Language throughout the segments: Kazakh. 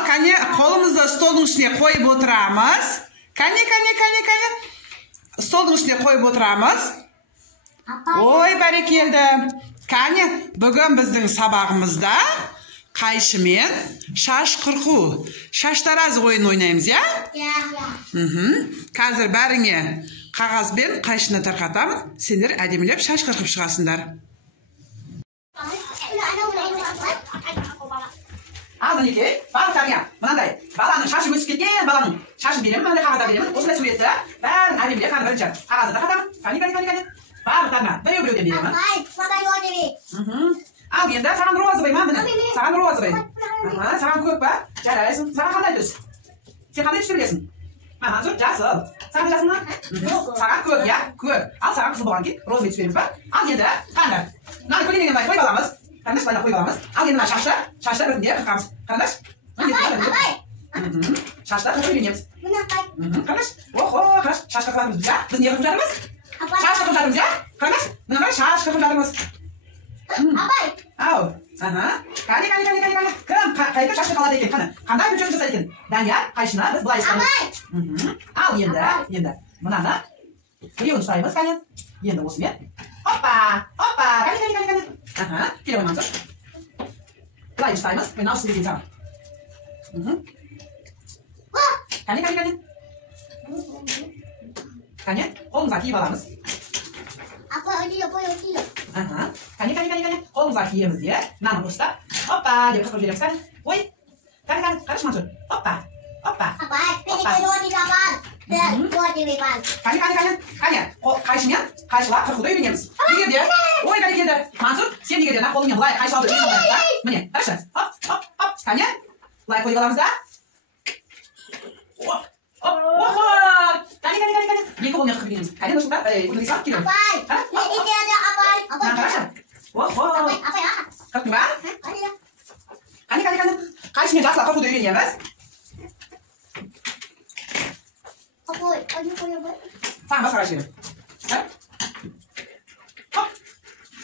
Ал, кәне, қолымызды столдың үстіне қойып отырамыз. Кәне. Столдың үстіне қойып отырамыз. Ой, бәрекелді. Кәне, бүгін біздің сабағымызда қайшымен шаш қырқу, шаштараз ойын ойнаймыз, я? Қазір бәріңе қағазбен қайшыны тарқатамын, сендер әдемілеп шаш қырқып шығасыңдар. Ал, мінекей, барлықтарыңа, мынандай, баланың шашы өсіп кеткен, баланың шашын беремін, мынандай қағазда беремін, осындай суретті, бәрін әдемілеп, бірінші қағазды тарқатамын, кәне. Барлықтарына біреу-біреуден беремін. Ал, енді саған розовый ма, міне, саған розовый. Саған көк па? Жарайсың. Саған қандай түс? Сен қандай түсті білесің? Мансұр, жасыл. Саған жасыл ма? Саған көк, я? Көк. Ал, саған қызыл болған кейін, розовый түс береміз ба? Ал, енді, қаңдар. Мынаны көлденеңнен қойып аламыз. Қаңдаш, былайда қойып аламыз. Ал, енді мына шашты бірінде қырқамыз. Қаңдаш? Шашты қырқып үйренеміз. Қаңдаш? Охо, қыраш, шаш қырқып жатырмыз біз, я? Біз не қырқып жатырмыз? Шаш қырқып жатырмыз, я? Қаңдаш? Мына қарай, шаш қырқып жатырмыз. Ау, кәне. Кім қайтып шашты қалады екен, қаны? Қандай бір жүріп жасайды екен? Данияр, қайшына біз бұлай ұстаймыз. Ал, енді, мынаны біреуін ұстаймыз, кәне. Енді осымен. Оппа, кәне. Келе ғой, Мансұр. Бұлай ұстаймыз, мен аусы деген саған. Кәне. Кәне, қолымызға киіп аламыз. Кәне, қолымызға киеміз де, мынаны ұстап, оппа деп қырқып жібереміз, кәне. Ой, кәне, қараш Мансұр, оппа. Кәне, қайшымен қайшылап қырқуды үйренеміз. Егерде, ой, бәрекелді, Мансұр, сен егерде қолыңмен бұлай қайшылауды үйреніп аламыз, міне, қарашы, оп, кәне, бұлай қойып аламыз да. Кәне, екі қолмен қырқып үйренеміз. Кәне, нұршылда, ұрлығы сап, келеміз. Қарашы, қырқың ба? Кәне, қайшымен жақсылап қырқуды үйренеміз. Саған басқа қайшы берем.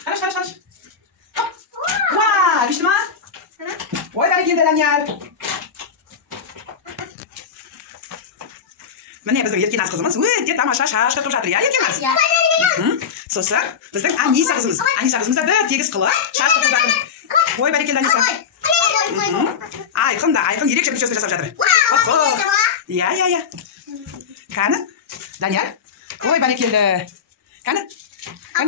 Қараш. Уа, бішті ма? Ой, бәрекелді, Данияр. Міне біздің еркен қызымыз өте тамаша шаш қырқып жатыр, я, еркен аз? Сосын, біздің Аниса қызымыз. Аниса қызымыз да бір тегіс қылып шаш қырқып жатыр. Ой, бәрекелді, Аниса. Айқын, ерекше прическа жасап жатыр. Я. Кәні, Данияр. Ой, бәрекелді. Кәні. Ау.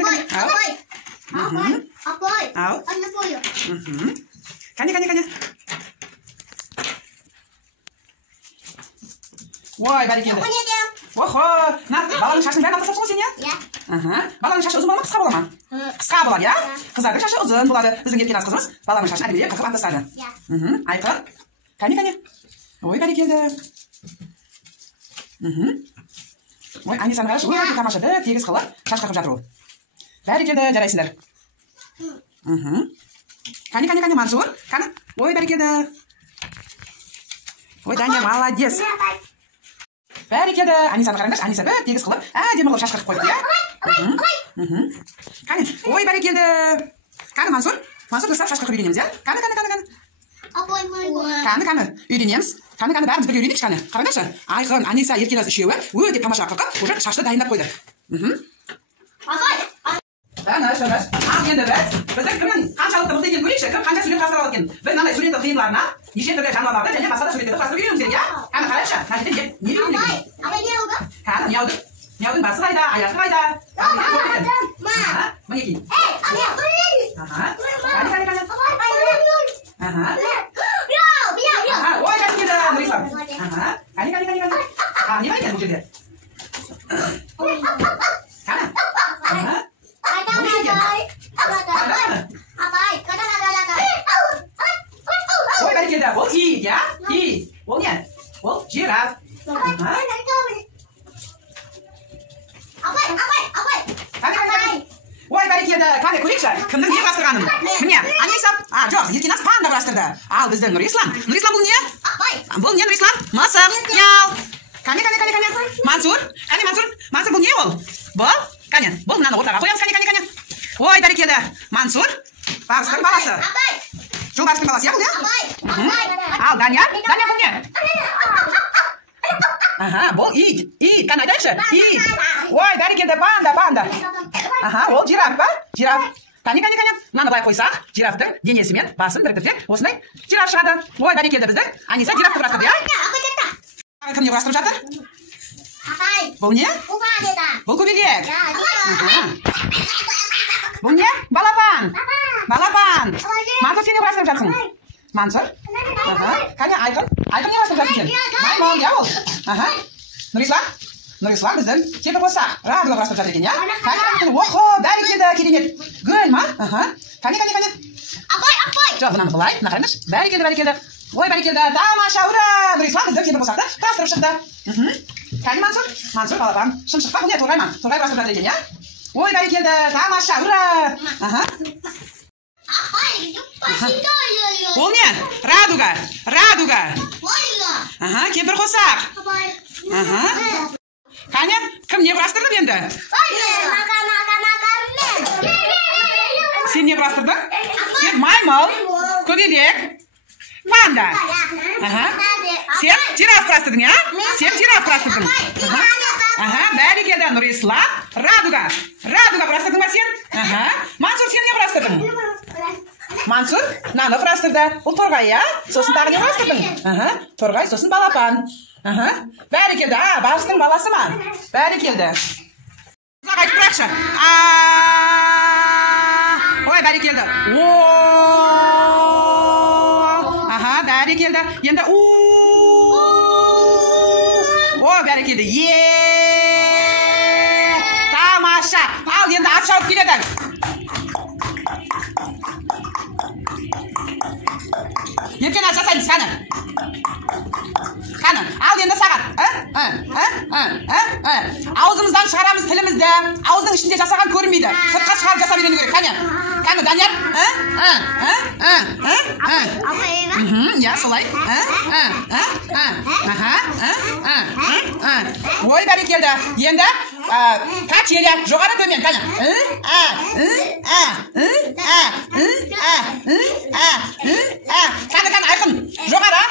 Кәне. Ой, бәрекелді. Охо, баланың шашын бәрін атасапсың ғой сен, я? Баланың шашы ұзын бола ма, қысқа бола ма? Қысқа болады, я? Қыздардың шашы ұзын болады. Біздің еркен аз қызымыз баланың шашын әдемілеп қырқып атастады. Айқын. Кәне. Ой, бәрекелді. Ой, Анисаны қарашы, өте тамаша бір тегіс қылып шаш қырқып жатыр ол. Бәрекелді, жарайсыңдар. Кәне, Мансұр. Кәне. Ой, бәрекелді. Ой, Данияр, молодец. Бәрекелді. Анисаны қараңдаршы, Аниса бір тегіс қылып әдемі қылып шаш қырқып қойды, я? Кәне. Ой, бәрекелді. Кәне, Мансұр. Мансұр дұрыстап шаш қырқып үйренеміз, я? Кәне. Кәне, үйренеміз. Кәне, бәріміз бірге үйренейікші, кәне. Қараңдаршы, Айқын, Аниса, еркен аз үшеуі өте тамаша қырқып, уже шашты дайындап қойды. Қараңдаршы. Ал, енді біздің кімнің қаншалықты мықты екенін көрейікші, кім қанша сурет құрастырып алған екен. Біз мынандай суреттің қиындыларына неше түрлі жануарларды және басқа да суреттерді құрастырып үйренуіміз керек, я? Кәне, қарайықшы, мына жерде не үйренуіміз керек? Кәне, мяудың басы қайда, аяғы қайда? Мінекей. Ой, бәрекелді, Нұрислам. Кәне. Не бар екен бұл жерде? Кәне. Ой, бәрекелді, ол ит, я? Ит. Ол не? Ол жираф. Ой, бәрекелді, кәне, көрейікші, кімнің не құрастырғанын? Міне, Аниса, жоқ, еркен аз панда құрастырды. Ал, біздің Нұрислам. Нұрислам, бұл не? Бұл не, Нұрислам? Мысық, яу. Кәне. Мансұр, бұл не ол? Бұл? Кәне, бұл мынаны ортаға қоямыз, кәне. Ой, бәрекелді, Мансұр, бағыстың баласы. Жолбарыстың баласы ya бұл ya? Ал, Данияр бұл не? Бұл ит, қаны айтайықшы? Ит. Ой, бәрекелді, панда. Ол жираф па? Жираф. Кәне. Мынаны былай қойсақ, жирафтың денесімен басын біріктірсек, осындай жираф шығады. Ой, бәрекелді біздің. Аниса жирафты құрастырды, я? Кім не құрастырып жатыр? Бұл не? Бұл көбелек. Бұл не? Балапан. Мансұр, сен не құрастырып жатсың? Мансұр? Кәне, Айқын не құрастырып жатсың сен? Маймон, я ол? Нұрислам біздің кемпір қоссақ. Радуга құрастырып жатыр екен, я? Охо, бәрекелді, керемет. Гүл, ма? Кәне. Жоқ, бұнаны бұлай, мына қараңыз. Бәрекелді. Ой, бәрекелді, тамаша, ура! Нұрислам біздің кемпір қоссақты құрастырып шықты. Кәне, Мансұр, балапан. Шымшыққа бұл не, Торғай құрастырып жатыр екен, я? Ой, бәрекелді, тамаша, ура! Ол не? Радуга. Кемпір қоссақ. Кәне, кім не құрастырды енді? Сен не құрастырдың? Сен маймыл, көбелек, панда. Сен жираф құрастырдың, я? Сен жираф құрастырдың. Бәрекелді, Нұрислам, Радуга құрастырдың ба сен? Мансұр, сен не құрастырдың? Мансұр, наны құрастырды. Бұл Торғай, я? Сосын тағы не құрастырдың? Торғай, сосын балапан. Бәрекелді, барыстың баласы ма? Бәрекелді. Айтып тұрақшы. Ой, бәрекелді. Бәрекелді. Енді О, бәрекелді. Тамаша. Ал, енді ат шауып келеді. Еркен ат жасаймыз, қаны. Ал енді сағат. Аузымыздан шығарамыз тілімізді. Ауыздың ішінде жасаған көрінбейді. Сыртқа шығарып жасап үйрену керек. Кәне, Данияр. Я, солай. Ой, бәрекелді. Енді качеля, жоғары төмен. Кәне. Кәне, Айқын. Жоғары.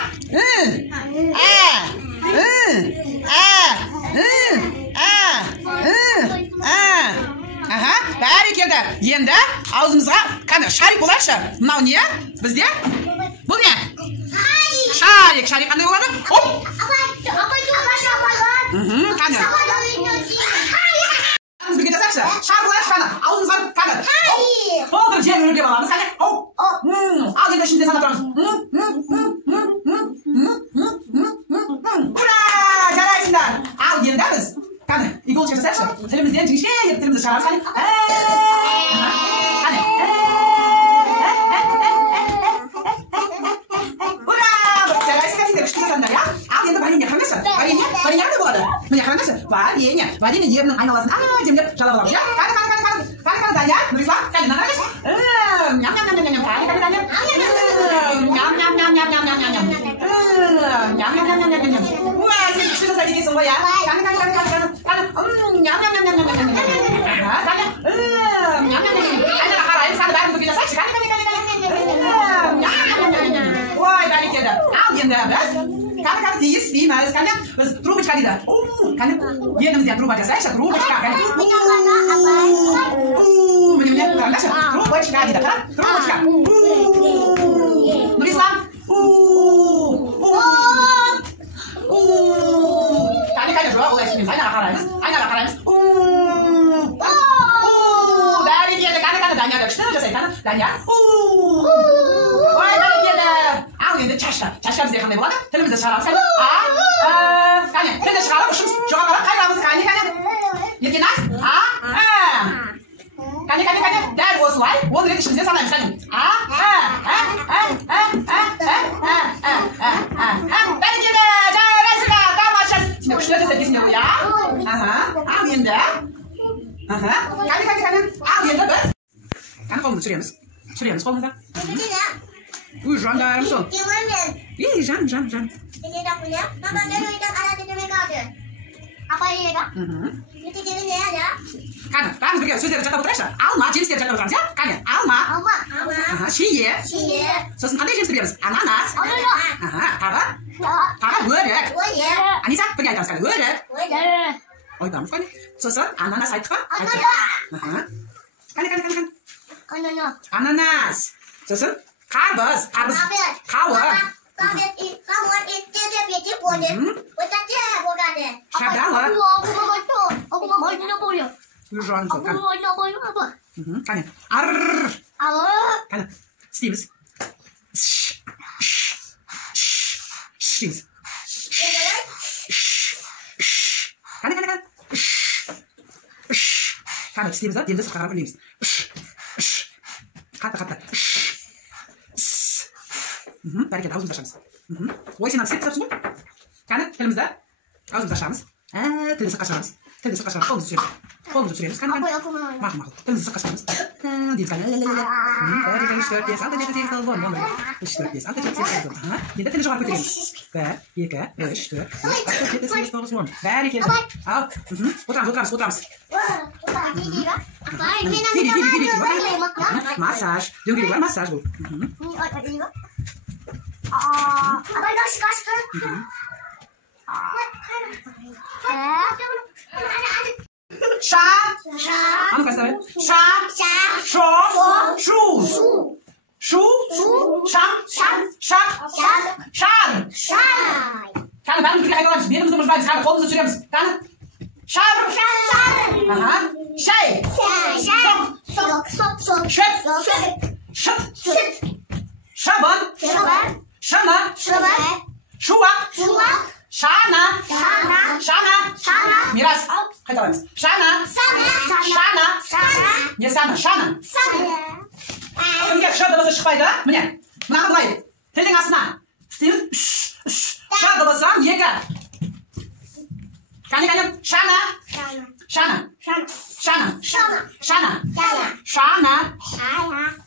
Бәрекелді. Енді аузымызға кәне шарик болайықшы. Мынау не? Бізде? Бұл не? Шарик қандай болады? Кәне. Бірге жасақшы. Шар болайықшы кәне. Аузымызға кәне. Болдыр, жер өрге баламыз кәне. Ал енді ішінде санап тұрамыз. Ура! Жарайсыңдар. Ал енді біз кәне, иголочка жасақшы. Тілімізден жіңше еп тілімізді шығарамыз кәне. Ура! Жарайсыңдар сендер күшті жасаңдар, я? Ал енді варенье қандай? Варенье қандай болады? Міне қараңдаршы. Варенье ерінің айналасын демдеп жалап аламыз, я? Кәне, Данияр, Нұрислам, кәне, нанағыз. Уа, сен күшті жасайды екенсің ғой, я? Кәне. Айнаға қарайын, саны бәрін көпе жасайшы. Кәне. Ой, бәрекелді. Ал енді біз кәне тиіспейміз. Кәне, біз трубочка дейді. Кәне, енімізден труба жасайшы. Трубочка, кәне. Міне, қараңдаршы. Трубочка дейді. Трубочка. Нұрислам. Кәне, жоға олай істейміз. Айнаға қараймыз. Бәрекелді. Кәне, Данияр күшті жасайды. Данияр. Ой, бәрекелді. Ал енді чашка бізде қандай болады? Тілімізді шығарамыз. Кәне, тілді шығарып, ұшымыз жоға қарап қайрамыз. Кәне. Еркен ас? Кәне, дәл осылай. Оны рет ішімізден санаймыз. Бәрекелді, жарайсыңдар, тамаша. Сендер күшті жасайды есіңде ғой, я? Ал енді. Кәне. Ал енді біз. Кәне, қолымызды түсіреміз қолымызды. Ui, жандарым сол. Жан. Ini dapurnya. Mama, dia ada di meja. Apa ini ya, Kak? Ini TV-nya ada. Qani, ba'zi birga so'zlarni chatlab o'tirishlar. Alma, jinsga chatlab o'tiramiz, ya? Qani, alma. Aha, shiye. So'zni qanday jins beramiz? Ananas. Tag'in o'rik. Anisa, birga aytamiz qani, o'rik. Aytamiz qani. So'zni ananas aytibmi? Aha. Qani. Ananas. So'zni qarboz. Qavun. Qani. Qani. Istaymiz. Istaymiz. Qani. Qani istaymiz, endi siz qarab o'ylaymiz. Qatta. Barakallah, o'zimiz tashlaymiz. Voy, sen ham set tashlaymi? Qani, tilimizda o'zimiz tashlaymiz. Tilni siqashamiz. Qo'limizni tushiramiz. Qani. Ma'qul. Tilni siqashamiz. Deymiz qani. 1 2 3 4 5 6 7 8 9 10. Endi tilni jo'g'irib ko'taramiz. 1 2 3 4 5 6 7 8 9 10. Barakallah. Al. O'tiramiz. Massaj. Döngülük var, massaj bu. Şa. Hanım kaçtı? Şa. Şo. Şu. Şam. Şak. Şar. Kanı ben bir hayvanız. Birimiz de müşbahis. Kanı kolumuzu sürüyoruz. Kanı. Şar. Aha. Şey. Sok. Şöp. Şıt. Şaban. Şana. Şuvak. Şana. Miras. Haydi alayımız. Şana. Ne sana? Şana. Kimga şa debasa chiqmaydi? Mine. Bunaqani qilaylik. Tilning ostini. Istaymiz. Şa debasam yega. Qani. Şana.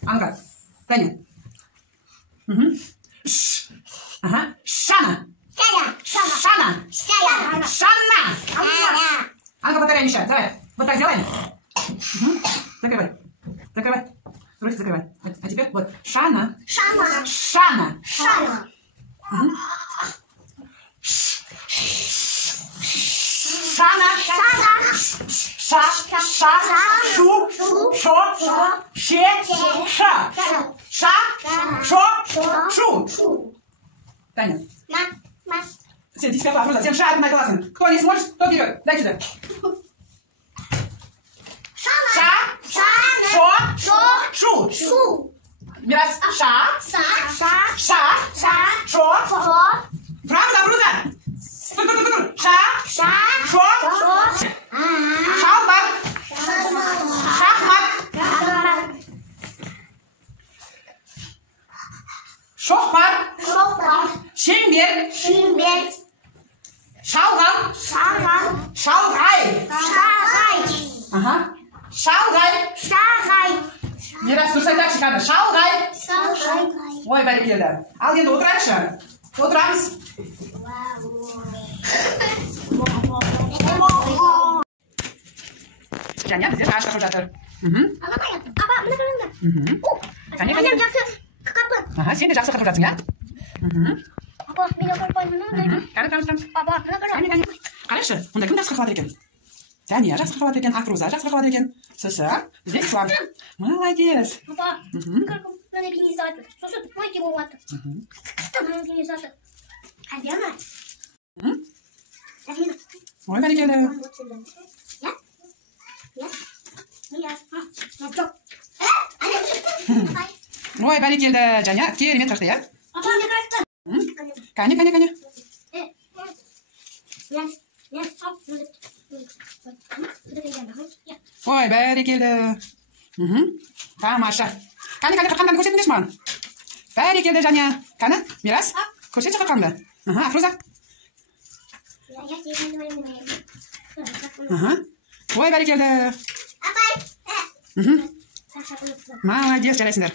Anga. Tanya. Aha. Şana. Anga повторяй, Миша. Давай. Вот так сделаем. Закрывай. Ручки закрывай. А теперь вот. Шана. Шана. Ша. Шу. Шо. Ще. Ша. Шо. Шу. Таня. Все, теперь класс. Всем ша, одна классно. Кто не сможет, тот вперед. Дай сюда. Ша. Шу. Мирас. Ша. Шо. Правда, Бруза? Ша. Шо. Шахмат. Şokmar. Şimbir. Şalgam. Şalgay. Aha. Şalgay. Miras dursaylar çıkardı. Şalgay. Oy barakallah. Al endi o'tiramiz. Janya bizga shashta qo'shadir. Apa, mana qarangda. Qani. Yaxshi qaqapin. Aha, sen de yaxshi qilib ya. Apa, meni qo'ymayman. Qani. Apa, mana qarang. Qarashi, unda kim yaxshi qilib ekan? Taniya yaxshi qilib ekan, Afruza yaxshi qilib ekan. Siz-a? Bizga Islom. Молодец. Apa, mana kini soat. So'sut qo'yib bo'lyapti. Mana kini soat. Adiyama. Voy barakallah. Voy barakallah, Janya. Kerak qildi ya. Apa, ne qarayapti? Qani. Voy barakallah. Tamasha. Qani qanday ko'rsatingiz mana? Barakallah Janya. Qani? Miras? Ko'rsatchi qanday? Aha, Afruza. Aha. Voy barakallah. Apa? Молодец, jaraysinlar.